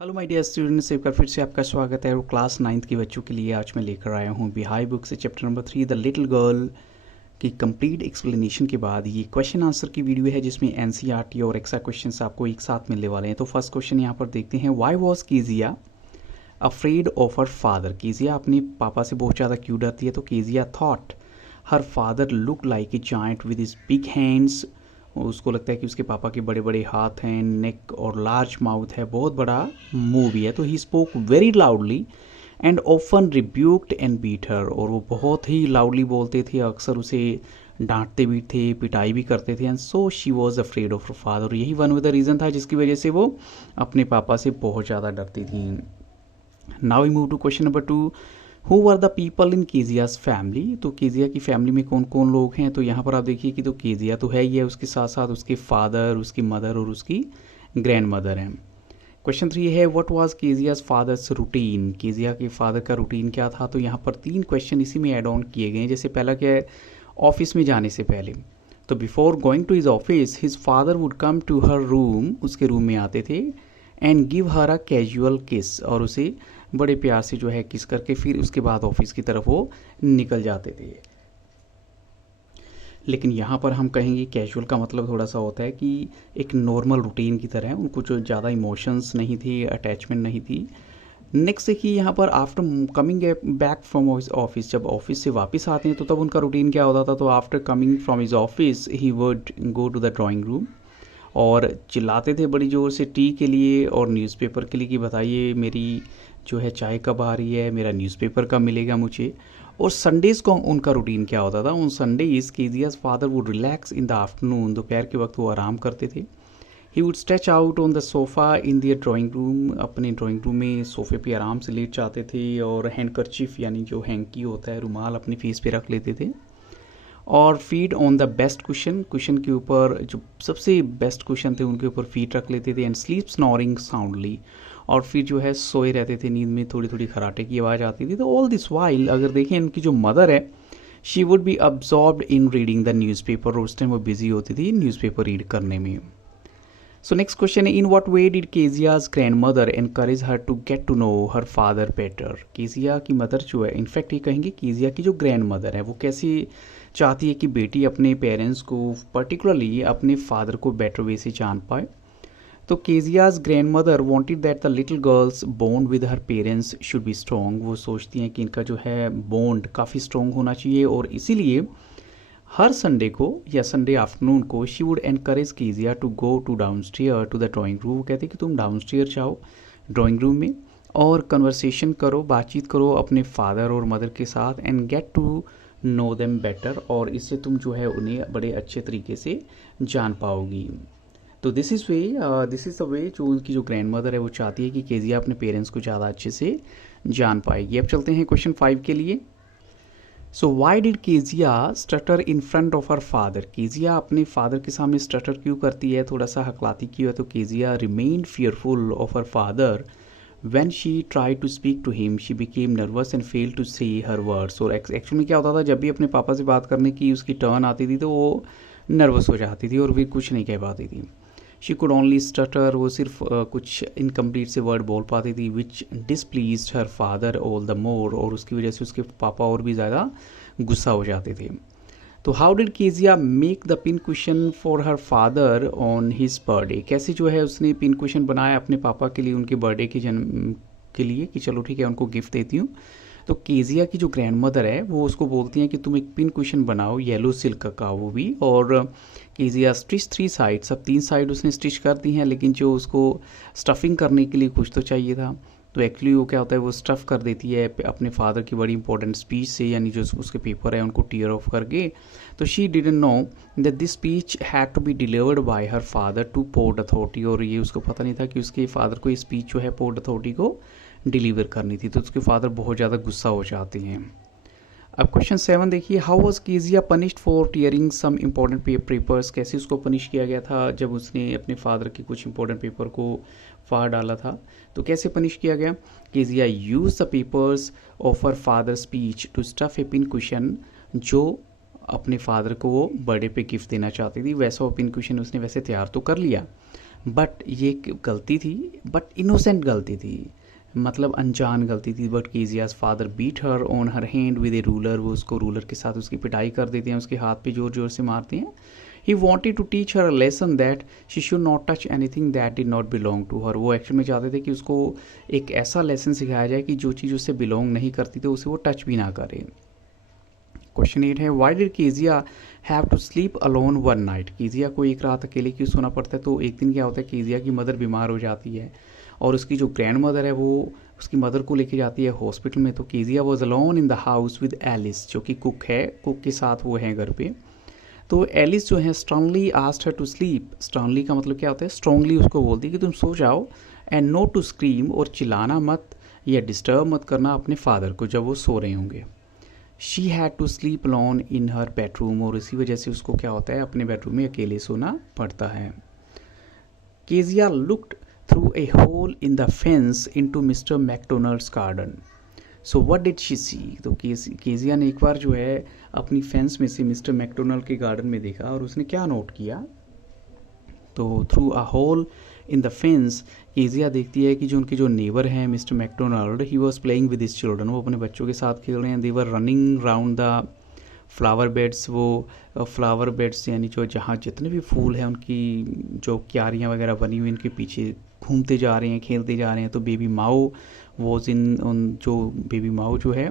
Hello my dear students, एक बार फिर से आपका स्वागत है। और क्लास 9th के बच्चों के लिए आज मैं लेकर आया हूँ बिहाई बुक से chapter number 3 the little girl की कंप्लीट एक्सप्लेनेशन के बाद ये क्वेश्चन आंसर की वीडियो है जिसमें एनसीईआरटी और एक्स्ट्रा क्वेश्चंस आपको एक साथ मिलने वाले हैं। तो फर्स्ट क्वेश्चन यहाँ पर देखते हैं, why was Kezia afraid of her father. Kezia अपने पापा से बहुत ज़्यादा क्यों डरती है? तो Kezia thought her father look like a giant with his big hands. उसको लगता है कि उसके पापा के बड़े बड़े हाथ हैं, नेक और लार्ज माउथ है, बहुत बड़ा मुंह भी है। तो he spoke very loudly and often rebuked and beat her. और वो बहुत ही लाउडली बोलते थे, अक्सर उसे डांटते भी थे, पिटाई भी करते थे। And so she was afraid of her father. यही वन ऑफ द रीज़न था जिसकी वजह से वो अपने पापा से बहुत ज़्यादा डरती थी। Now we move to question number 2, who were the people in Kezia's family. तो कीजिया की फैमिली में कौन कौन लोग हैं? तो यहाँ पर आप देखिए कि तो कीजिया तो है ही है, उसके साथ साथ उसके फादर, उसकी मदर और उसकी ग्रैंड मदर हैं। क्वेश्चन 3 है, व्हाट वाज कीजियाज फादर्स रूटीन। कीजिया के फादर का रूटीन क्या था? तो यहाँ पर 3 क्वेश्चन इसी में ऐड ऑन किए गए हैं। जैसे पहला क्या है, ऑफिस में जाने से पहले, तो before going to his office his father would come to her room, उसके रूम में आते थे, and give her a casual kiss, और उसे बड़े प्यार से जो है किस करके फिर उसके बाद ऑफिस की तरफ वो निकल जाते थे। लेकिन यहाँ पर हम कहेंगे कैजुअल का मतलब थोड़ा सा होता है कि एक नॉर्मल रूटीन की तरह, उनको जो ज़्यादा इमोशंस नहीं थी, अटैचमेंट नहीं थी। नेक्स्ट देखिए यहाँ पर, after coming back from his office, जब ऑफिस से वापस आते हैं तो तब उनका रूटीन क्या होता था? तो after coming from his office he would go to the drawing room, और चिल्लाते थे बड़ी ज़ोर से टी के लिए और न्यूज़पेपर के लिए कि बताइए मेरी जो है चाय कब आ रही है, मेरा न्यूज़पेपर कब मिलेगा मुझे। और संडेज़ को उनका रूटीन क्या होता था? उन Sundays Kezia's father would relax in the afternoon, दोपहर के वक्त वो आराम करते थे। He would stretch out on the sofa in their drawing room, अपने ड्राइंग रूम में सोफ़े पे आराम से लेट जाते थे, और हैंडकरचिफ यानी जो हैंकी होता है, रुमाल, अपनी फेस पे रख लेते थे। और feed on the best question, question के ऊपर जो सबसे बेस्ट क्वेश्चन थे उनके ऊपर फीड रख लेते थे। एंड स्लीप स्नोरिंग साउंडली, और फिर जो है सोए रहते थे, नींद में थोड़ी थोड़ी खराटे की आवाज़ आती थी। तो ऑल दिस वाइल अगर देखें इनकी जो मदर है, she would be absorbed in reading the newspaper, उस टाइम वो बिजी होती थी न्यूज़पेपर रीड करने में। सो नेक्स्ट क्वेश्चन है, in what way did Kezia's grandmother encourage her to get to know her father better. Kezia की mother जो है, इनफैक्ट ये कहेंगे केजिया की जो ग्रैंड मदर है, वो कैसे चाहती है कि बेटी अपने पेरेंट्स को, पर्टिकुलरली अपने फादर को बेटर वे से जान पाए। तो Keziah's grand mother wanted that the little girls bond with her parents should be strong. वो सोचती हैं कि इनका जो है बॉन्ड काफ़ी स्ट्रॉन्ग होना चाहिए, और इसीलिए हर संडे को या संडे आफ्टरनून को she would encourage Kezia to go to down stair to the drawing room. वो कहते कि तुम डाउन स्टेयर जाओ ड्राइंग रूम में और कन्वर्सेशन करो, बातचीत करो अपने फादर और मदर के साथ, and get to know them better, और इससे तुम जो है उन्हें बड़े अच्छे तरीके से जान पाओगी। तो दिस इज़ द वे जो उनकी जो ग्रैंड मदर है वो चाहती है कि केजिया अपने पेरेंट्स को ज़्यादा अच्छे से जान पाएगी। अब चलते हैं क्वेश्चन 5 के लिए। So why did Kezia stutter in front of her father. Kezia अपने फादर के सामने स्टटर क्यों करती है, थोड़ा सा हकलाती क्यों है? तो Kezia remained fearful of her father when she tried to speak to him she became nervous and failed to say her words। और एक्चुअली में क्या होता था, जब भी अपने पापा से बात करने की उसकी टर्न आती थी तो वो नर्वस हो जाती थी और फिर कुछ नहीं कह पाती थी। शी कुड ओनली स्टटर, वो सिर्फ कुछ इनकम्प्लीट से वर्ड बोल पाती थी, which displease her father all the more, और उसकी वजह से उसके पापा और भी ज़्यादा गुस्सा हो जाते थे। तो how did Kezia make the pin question for her father on his birthday. कैसे जो है उसने पिन क्वेश्चन बनाया अपने पापा के लिए उनके बर्थडे के जन्म के लिए, कि चलो ठीक है उनको गिफ्ट देती हूँ। तो केजिया की जो ग्रैंड मदर है वो उसको बोलती हैं कि तुम एक पिन क्वेश्चन बनाओ येलो सिल्क का, वो भी। और केजिया स्टिच 3 साइड्स, अब 3 साइड उसने स्टिच कर दी हैं, लेकिन जो उसको स्टफिंग करने के लिए कुछ तो चाहिए था। तो एक्चुअली वो क्या होता है, वो स्टफ़ कर देती है अपने फादर की बड़ी इंपॉर्टेंट स्पीच से, यानी जो उसके पेपर है उनको टीयर ऑफ करके। तो she didn't know that this speech had to be delivered by her father to port authority, और ये उसको पता नहीं था कि उसके फादर को ये स्पीच जो है पोर्ट अथॉरिटी को डिलीवर करनी थी। तो उसके फादर बहुत ज़्यादा गुस्सा हो जाते हैं। अब क्वेश्चन 7 देखिए, how was Kezia punished for tearing some important papers. कैसे उसको पनिश किया गया था जब उसने अपने फादर के कुछ इंपॉर्टेंट पेपर को फाड़ डाला था? तो कैसे पनिश किया गया? Kezia use the papers of her father speech to stuff a pin cushion, जो अपने फादर को वो बर्थडे पे गिफ्ट देना चाहती थी, वैसा वो पिन क्वेश्चन उसने वैसे तैयार तो कर लिया, बट ये एक गलती थी, बट इनोसेंट गलती थी, मतलब अनजान गलती थी। But Kezia's father beat her on her hand with a ruler, वो उसको रूलर के साथ उसकी पिटाई कर देते हैं, उसके हाथ पे ज़ोर ज़ोर से मारते हैं। He wanted to teach her lesson that she should not touch anything that did not belong to her. वो एक्चुअल में चाहते थे कि उसको एक ऐसा लेसन सिखाया जाए कि जो चीज़ उससे बिलोंग नहीं करती तो उसे वो टच भी ना करे। क्वेश्चन 8 है, why did Kezia have to sleep alone one night. Kezia को एक रात अकेले क्यों सोना पड़ता है। तो एक दिन क्या होता है, कीजिया की मदर बीमार हो जाती है और उसकी जो ग्रैंड मदर है वो उसकी मदर को लेके जाती है हॉस्पिटल में। तो Kezia was alone in the house with Alice, जो कि कुक है, कुक के साथ वो है घर पे। तो एलिस जो है strongly asked her to sleep. Strongly का मतलब क्या होता है, स्ट्रांगली उसको बोलती है कि तुम सो जाओ, एंड नोट टू स्क्रीम, और चिल्लाना मत या डिस्टर्ब मत करना अपने फादर को जब वो सो रहे होंगे। She had to sleep alone in her bedroom, और इसी वजह से उसको क्या होता है, अपने बेडरूम में अकेले सोना पड़ता है। kezia looked through a hole in the fence into Mr. McDonald's garden. So what did she see? तो kezia ने एक बार जो है अपनी फेंस में से मिस्टर मैकडोनल्ड के गार्डन में देखा, और उसने क्या नोट किया, तो through a hole in the fence kezia देखती है कि जो उनके जो नेबर हैं mister McDonald, he was playing with his children, वो अपने बच्चों के साथ खेल रहे हैं। They were running round the flower beds, वो फ्लावर बेड्स यानी जो जहाँ जितने भी फूल हैं उनकी जो क्यारियाँ वगैरह बनी हुई उनके पीछे घूमते जा रहे हैं, खेलते जा रहे हैं। तो बेबी माओ वो उन जो बेबी माओ जो है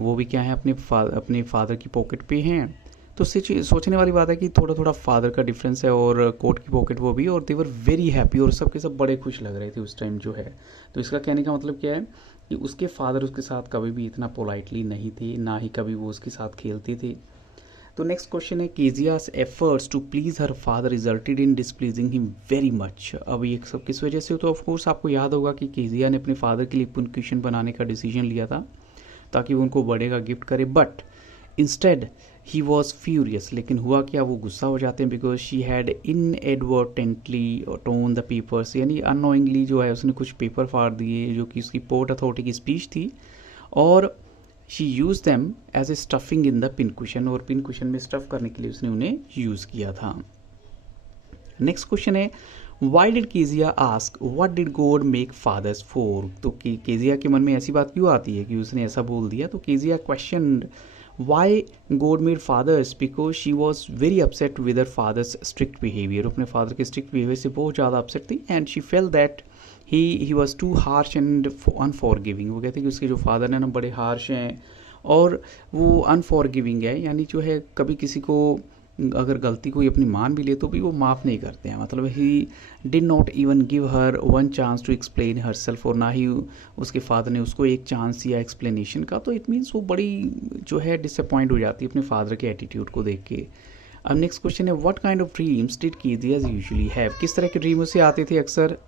वो भी क्या है, अपने फादर की पॉकेट पे हैं। तो सोचने वाली बात है कि थोड़ा थोड़ा फादर का डिफरेंस है, और कोट की पॉकेट वो भी, और दे वर वेरी हैप्पी, और सब के सब बड़े खुश लग रहे थे उस टाइम जो है। तो इसका कहने का मतलब क्या है कि उसके फादर उसके साथ कभी भी इतना पोलाइटली नहीं थे, ना ही कभी वो उसके साथ खेलते थे। तो नेक्स्ट क्वेश्चन है, Kezia's efforts to please her father resulted in displeasing him very much. अब ये सब किस वजह से, तो ऑफकोर्स आपको याद होगा कि केजिया ने अपने फादर के लिए पुनक्यूशन बनाने का डिसीजन लिया था ताकि वो उनको बर्थडे का गिफ्ट करे, but instead he was furious. लेकिन हुआ क्या, वो गुस्सा हो जाते हैं, because she had inadvertently tone the papers, यानी अननोइंगली जो है उसने कुछ पेपर फाड़ दिए जो कि उसकी पोर्ट अथॉरिटी की स्पीच थी, और she use them as a stuffing in the pin cushion, और पिन कुशन में स्टफ करने के लिए उसने उन्हें यूज़ किया था। नेक्स्ट क्वेश्चन है, why did Kezia ask what did God make fathers for. तो केजिया के मन में ऐसी बात क्यों आती है कि उसने ऐसा बोल दिया। तो Kezia question why God made fathers, because she was very upset with her father's strict behaviour. अपने फादर के स्ट्रिक्ट बिहेवियर से बहुत ज़्यादा अपसेट थी, and she felt that he was too harsh and unforgiving. वो कहते हैं कि उसके जो फादर हैं ना बड़े हार्श हैं और वो अनफॉरगिविंग है, यानी जो है कभी किसी को अगर गलती कोई अपनी मान भी ले तो भी वो माफ़ नहीं करते हैं। मतलब he did not even give her one chance to explain herself, और ना ही उसके फादर ने उसको एक चांस दिया एक्सप्लेनेशन का। तो इट मीन्स वो बड़ी जो है डिसअपॉइंट हो जाती है अपने फादर के एटीट्यूड को देख के। अब नेक्स्ट क्वेश्चन है, what kind of dreams did Kezia's usually have. किस तरह के ड्रीम उसे आते थे अक्सर।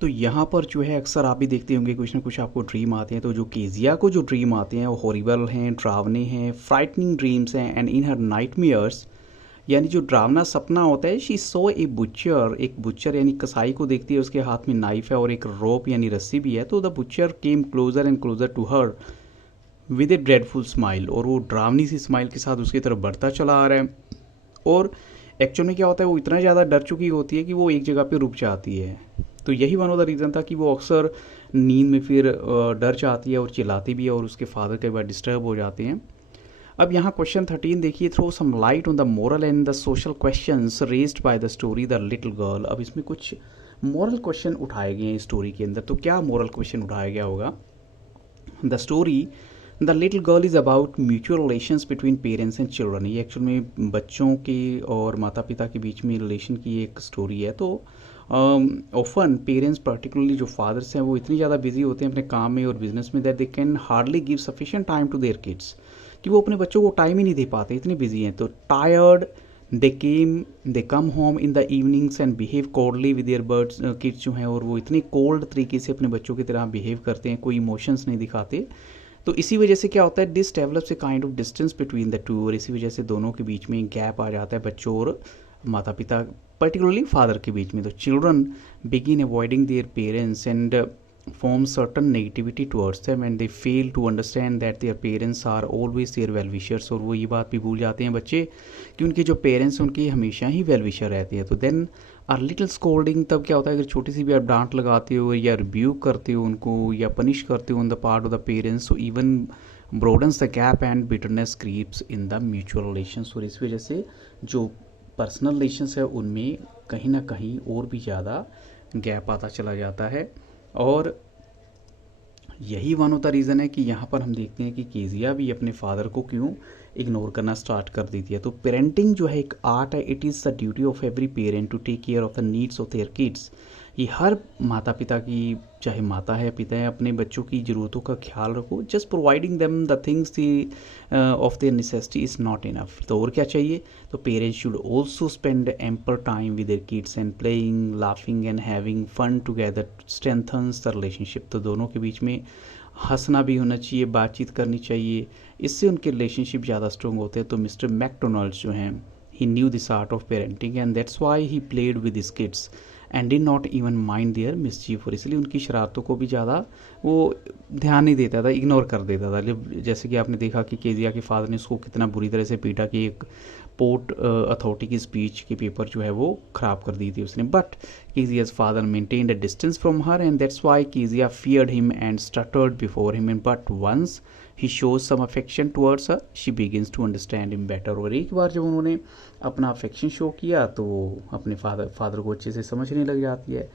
तो यहाँ पर जो है अक्सर आप भी देखते होंगे कुछ ना कुछ आपको ड्रीम आते हैं। तो जो केजिया को जो ड्रीम आते हैं वो हॉरिबल हैं, ड्रावने हैं, फ्राइटनिंग ड्रीम्स हैं, एंड इन हर नाइटमेयर्स, यानी जो ड्रावना सपना होता है, शी सो ए बुचर, एक बुचर यानी कसाई को देखती है, उसके हाथ में नाइफ है और एक रोप यानी रस्सी भी है। तो the butcher came closer and closer to her with a dreadful smile, और वो ड्रावनी सी स्माइल के साथ उसकी तरफ बढ़ता चला आ रहा है। और एक्चुअल में क्या होता है, वो इतना ज़्यादा डर चुकी होती है कि वो एक जगह पे रुक जाती है। तो यही वन ऑफ द रीज़न था कि वो अक्सर नींद में फिर डर जाती है और चिल्लाती भी है, और उसके फादर कई बार डिस्टर्ब हो जाते हैं। अब यहाँ क्वेश्चन 13 देखिए, throw some light on the moral and the social questions raised by the story the little girl. अब इसमें कुछ मॉरल क्वेश्चन उठाए गए हैं स्टोरी के अंदर। तो क्या मॉरल क्वेश्चन उठाया गया होगा। The story the little girl is about mutual relations between parents and children. ये एक्चुअल में बच्चों के और माता पिता के बीच में रिलेशन की एक स्टोरी है। तो ऑफन पेरेंट्स पर्टिकुलरली जो फादर्स हैं वो इतनी ज़्यादा बिजी होते हैं अपने काम में और बिजनेस में that they can hardly give sufficient time to their kids, कि वो अपने बच्चों को टाइम ही नहीं दे पाते, इतने बिजी हैं। तो tired they come home in the evenings and behave coldly with their birds. Kids जो हैं और वो इतने कोल्ड तरीके से अपने बच्चों की तरह बिहेव करते हैं, कोई इमोशंस नहीं दिखाते। तो इसी वजह से क्या होता है, this develops a kind of distance between the two, और इसी वजह से दोनों के बीच में गैप आ जाता है, बच्चों और माता पिता पर्टिकुलरली फादर के बीच में। तो children begin avoiding their parents and form certain negativity towards them and they fail to understand that their parents are always their well wishers। और वो ये बात भी भूल जाते हैं बच्चे कि उनके जो पेरेंट्स उनके हमेशा ही वेल विशर रहते हैं। तो देन और लिटिल स्कोल्डिंग तब क्या होता है, अगर छोटी सी भी आप डांट लगाते हो या रिब्यूक करते हो उनको या पनिश करते हो on the part of the parents, so even broadens the gap and bitterness creeps in the mutual relations. और इस वजह से जो पर्सनल रिलेशंस है उनमें कहीं ना कहीं और भी ज़्यादा गैप आता चला जाता है। और यही वन ऑफ द रीज़न है कि यहाँ पर हम देखते हैं कि केजिया भी अपने फादर को क्यों इग्नोर करना स्टार्ट कर देती है। तो पेरेंटिंग जो है एक आर्ट है, it is the duty of every parent to take care of the needs of their kids. ये हर माता पिता की, चाहे माता है पिता है, अपने बच्चों की ज़रूरतों का ख्याल रखो। Just providing them the things of their necessity is not enough. तो और क्या चाहिए, तो parents should also spend ample time with their kids and playing, laughing and having fun together strengthens the relationship. तो दोनों के बीच में हंसना भी होना चाहिए, बातचीत करनी चाहिए, इससे उनके रिलेशनशिप ज़्यादा स्ट्रॉन्ग होते हैं। तो मिस्टर मैकडोनल्ड्स जो हैं, he knew this art of parenting and that's why he played with his kids and did not even mind their mischief. और इसलिए उनकी शरारतों को भी ज़्यादा वो ध्यान नहीं देता था, इग्नोर कर देता था। जैसे कि आपने देखा कि केजिया के फादर ने उसको कितना बुरी तरह से पीटा कि एक पोर्ट अथॉरिटी की स्पीच के पेपर जो है वो ख़राब कर दी थी उसने। But Kezia's father maintained a distance from her and that's why Kezia feared him and stuttered before him. But once he shows some affection towards her, she begins to understand him better. और एक बार जब उन्होंने अपना affection show किया तो अपने father को अच्छे से समझने लग जाती है।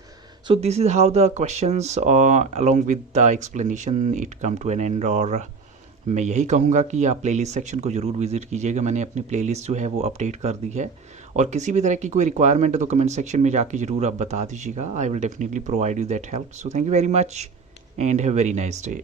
So this is how the questions along with the explanation it come to an end। और मैं यही कहूँगा कि आप प्लेलिस्ट सेक्शन को ज़रूर विजिट कीजिएगा। मैंने अपनी प्लेलिस्ट जो है वो अपडेट कर दी है, और किसी भी तरह की कोई रिक्वायरमेंट है तो कमेंट सेक्शन में जाके ज़रूर आप बता दीजिएगा। I will definitely provide you that help. So thank you very much and have very nice day.